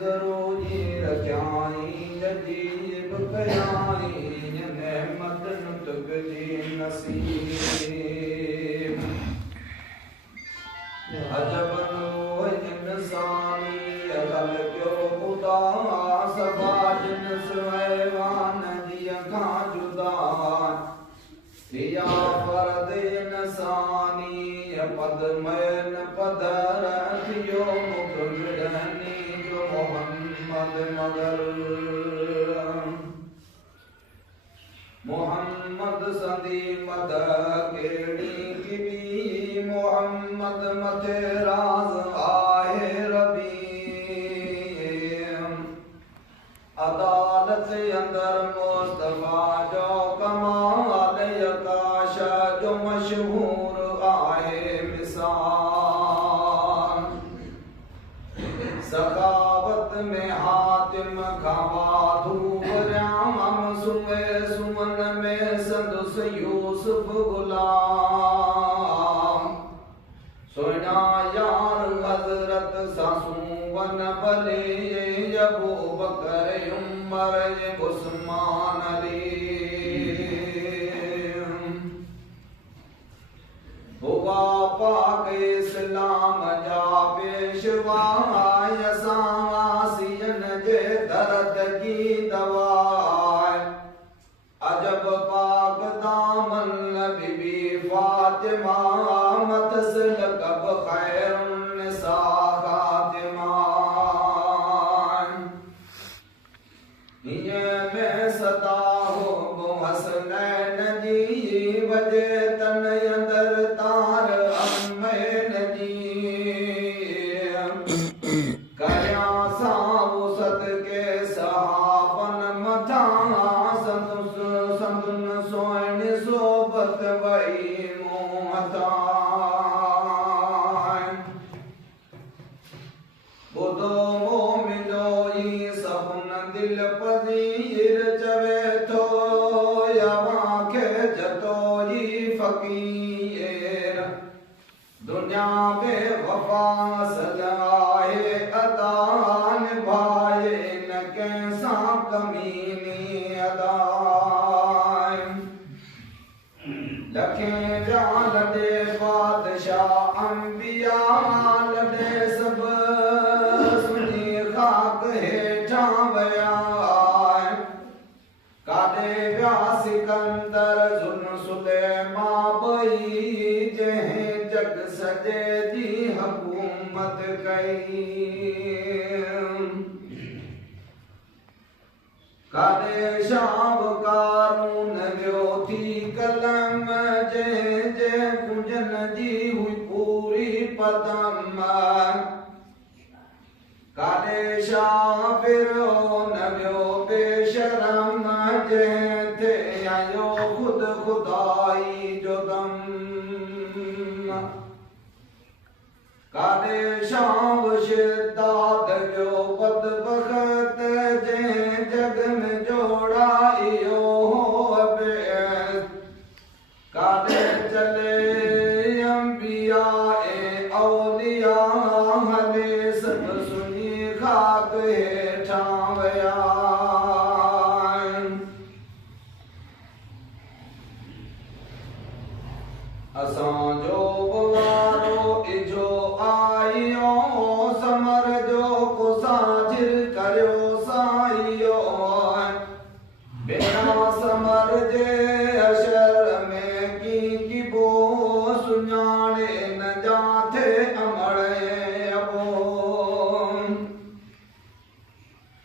जरूरी रचाई नजीब कयाई नेमत नुतक जी नसीब अजब नो इंसानी अकल क्यों खुदा सबाजन सहवान दिया का जुदा या फर्द इंसानी पद मैन पदर थियो मुकमिलनी जो मोहम्मद मगर मोहम्मद सदी मद केड़ी किबी मोहम्मद मथे राज आहे रबी अदालत अंदर मुस्तफा जो कमाल यकाश जो मशहूर आहे मिसाल सखावत में हातिम खवाधू वराम सुमे सुमन में संदुस यूसुफ गुलाम सोना यार हजरत सासू वन बले अबू बकर उमर उस्मान अली हुआ पाक इस्लाम जा पेशवा यसावासियन जे दर्द की दवा अजब पाक दामन बीबी फातिमा मतस लकब खैरुन्निसा खातिमा ये में सदा हो हसनैन जी वजे तन अंदर तार अम्मैन जी कया साऊ सदके सहाबन मथा संदुन सोन सोबत वही मोहता बुधो मोमिनो ई सहुन दिल पजीर चवे तो यवाखे जतो ई फकीर दुनिया में वफा सलाए अदान भाए न कैसा कमीनी अदान लखे जान दे बादशाह अंबिया लदे सब सुनी खाक हेठा वया कादे व्या सिकंदर जुन सुलेमा बई जहे जग सजे जी हुकूमत कई कादे शाहकारून व्यो थी कलम जे जे कुंजन जी हुई पूरी पदम कादे शाह फिरौन व्यो बेशरम जे थे आयो खुद खुदाई जो दम कादे शाह शिद्दात व्यो बदबख्त जे जग में जोड़ाइयो हो अबे कादे चले अंबिया ए औलिया हले सब सुनी खाक हेठा वया असां जो बुवारो इजो आइयो समर जो को साजिर करियो साइयो बिना समर जे अशर में की बो सुञाणे न जाथे अमड़े अबो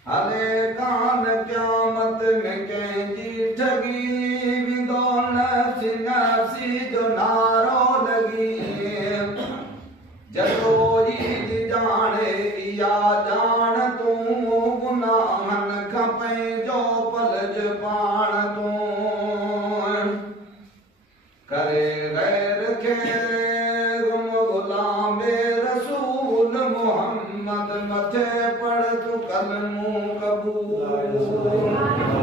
हले कान क़यामत में कंहिंजी ठगी विंदो नफ्सी नफ्सी जो नारो लगी जदो जी जाने इया जान तू गुनाहन खपे जो पलज पाण तू करे गैर खे गुम गुलाम रसूल मोहम्मद मथे पढ़ तू कलमू कबूल